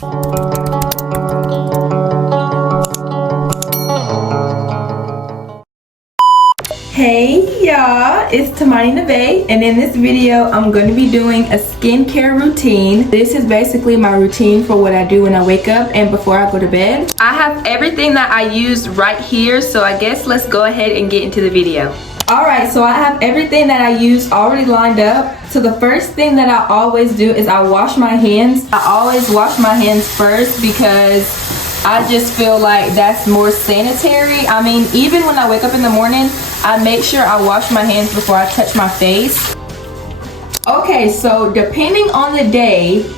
Hey y'all, it's Tamani Neve, and in this video I'm going to be doing a skincare routine. This is basically my routine for what I do when I wake up and before I go to bed. I have everything that I use right here, so I guess let's go ahead and get into the video. Alright, so I have everything that I use already lined up. So the first thing that I always do is I wash my hands. I always wash my hands first because I just feel like that's more sanitary. I mean, even when I wake up in the morning, I make sure I wash my hands before I touch my face. Okay, so depending on the day,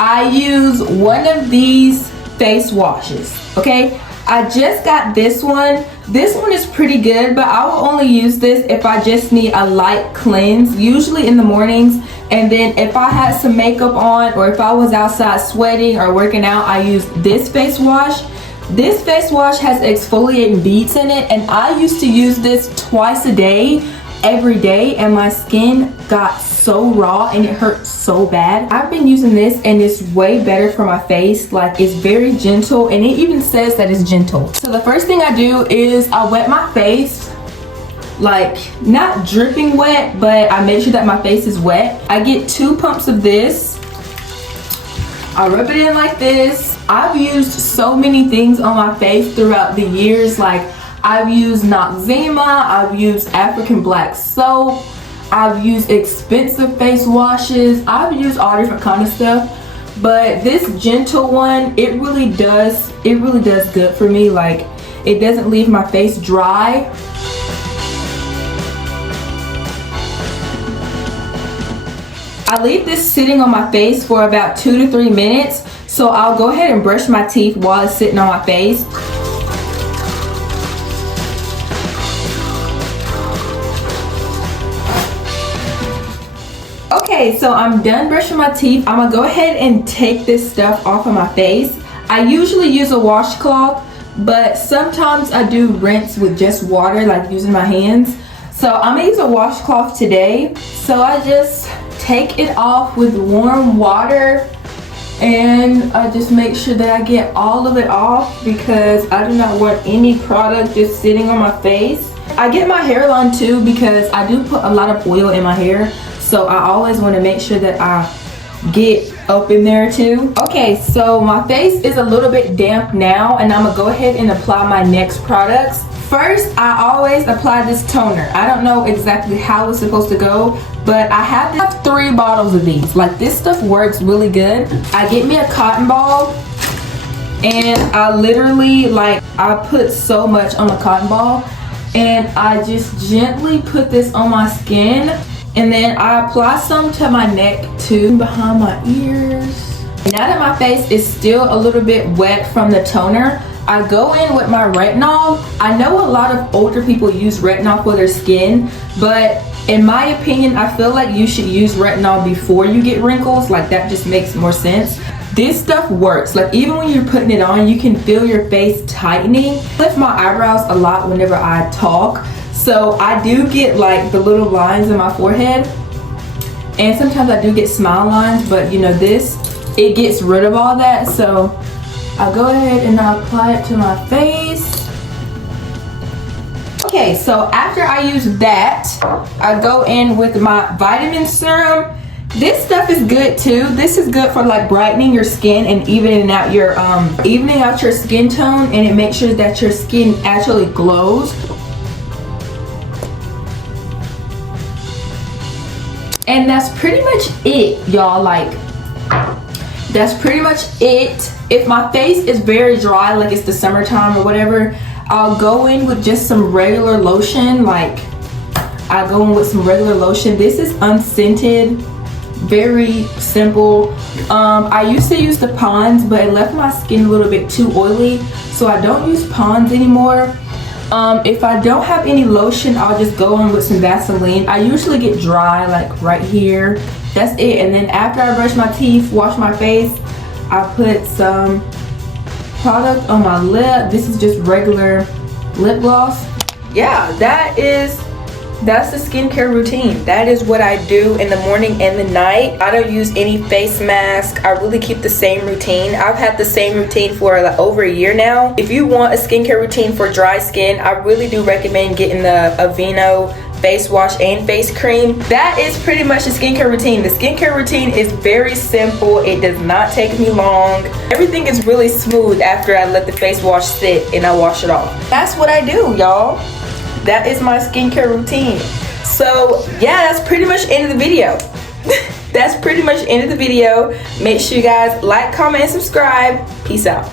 I use one of these face washes, okay? I just got this one. This one is pretty good, but I will only use this if I just need a light cleanse, usually in the mornings. And then if I had some makeup on or if I was outside sweating or working out, I use this face wash. This face wash has exfoliating beads in it, and I used to use this twice a day, every day, and my skin got so raw and it hurt so bad. I've been using this and it's way better for my face. Like, it's very gentle, and it even says that it's gentle. So the first thing I do is I wet my face, like not dripping wet, but I make sure that my face is wet. I get 2 pumps of this. I rub it in like this. I've used so many things on my face throughout the years. Like, I've used Noxzema, I've used African black soap, I've used expensive face washes, I've used all different kind of stuff. But this gentle one, it really does good for me. Like, it doesn't leave my face dry. I leave this sitting on my face for about 2 to 3 minutes. So I'll go ahead and brush my teeth while it's sitting on my face. Okay, so I'm done brushing my teeth. I'm gonna go ahead and take this stuff off of my face. I usually use a washcloth, but sometimes I do rinse with just water, like using my hands. So I'm gonna use a washcloth today. So I just take it off with warm water, and I just make sure that I get all of it off because I do not want any product just sitting on my face. I get my hairline too because I do put a lot of oil in my hair. So I always want to make sure that I get up in there too. Okay, so my face is a little bit damp now, and I'm gonna go ahead and apply my next products. First, I always apply this toner. I don't know exactly how it's supposed to go, but I have 3 bottles of these. Like, this stuff works really good. I get me a cotton ball, and I literally, like, I put so much on the cotton ball, and I just gently put this on my skin. And then I apply some to my neck too, behind my ears. Now that my face is still a little bit wet from the toner, I go in with my retinol. I know a lot of older people use retinol for their skin, but in my opinion, I feel like you should use retinol before you get wrinkles. Like, that just makes more sense. This stuff works. Like, even when you're putting it on, you can feel your face tightening. I lift my eyebrows a lot whenever I talk. So I do get like the little lines in my forehead, and sometimes I do get smile lines, but you know, this, it gets rid of all that. So I go ahead and I apply it to my face. Okay, so after I use that, I go in with my vitamin serum. This stuff is good too. This is good for like brightening your skin and evening out your skin tone, and it makes sure that your skin actually glows. And that's pretty much it, y'all. Like, that's pretty much it. If my face is very dry, like it's the summertime or whatever, I'll go in with just some regular lotion. Like, I go in with some regular lotion. This is unscented, very simple. I used to use the Pond's, but it left my skin a little bit too oily, so I don't use Pond's anymore. If I don't have any lotion, I'll just go in with some Vaseline. I usually get dry, like right here. That's it. And then after I brush my teeth, wash my face, I put some product on my lip. This is just regular lip gloss. Yeah, that is that's the skincare routine. That is what I do in the morning and the night. I don't use any face mask. I really keep the same routine. I've had the same routine for like over a year now. If you want a skincare routine for dry skin, I really do recommend getting the Aveeno face wash and face cream. That is pretty much the skincare routine. The skincare routine is very simple. It does not take me long. Everything is really smooth after I let the face wash sit and I wash it off. That's what I do, y'all. That is my skincare routine. So yeah, that's pretty much the end of the video. That's pretty much the end of the video. Make sure you guys like, comment, and subscribe. Peace out.